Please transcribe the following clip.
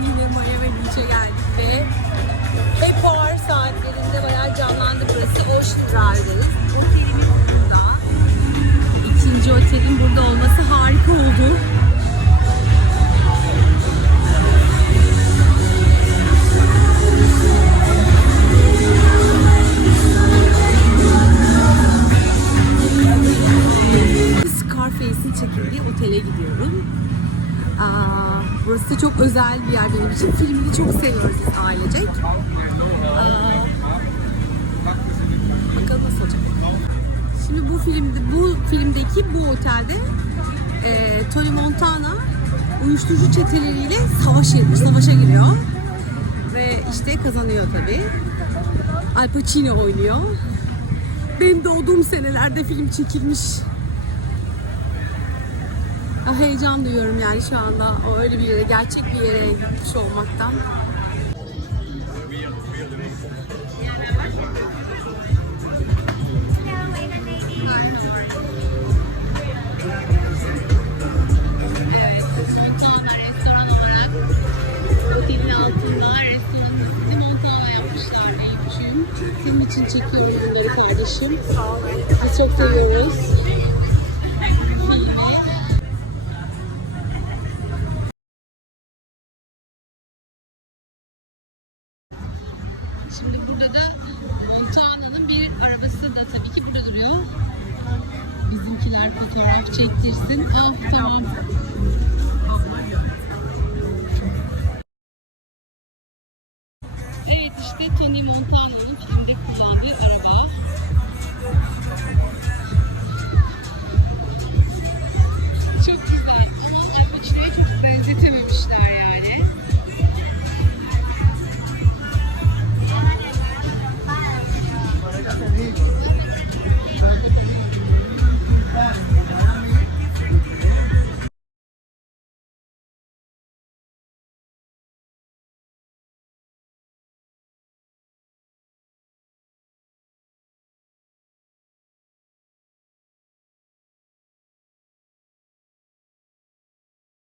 yine Miami Beach'e geldik ve hep ağır saatlerinde bayağı canlandı burası. Ocean Drive'dayız. Otelimiz burada. İkinci otelin burada olması harika oldu. Scarface'in çekildiği otele gidiyorum. Burası da çok özel bir yer benim için. Filmini çok seviyoruz biz ailecek. Aa, bakalım nasıl olacak. Şimdi bu filmde, bu filmdeki bu otelde e, Tony Montana uyuşturucu çeteleriyle savaş savaşa giriyor. Ve işte kazanıyor tabii. Al Pacino oynuyor. Benim doğduğum senelerde film çekilmiş. Heyecan duyuyorum yani şu anda o öyle bir yere, gerçek bir yere gitmiş olmaktan. Senin için çekiyorum bunları kardeşim. Biz çok seviyoruz. Şimdi burada da e, Tuana'nın bir arabası da tabii ki burada duruyor. Bizimkiler fotoğraf çektirsin. Ah tamam. Evet işte Tony Montana'nın filmde kullandığı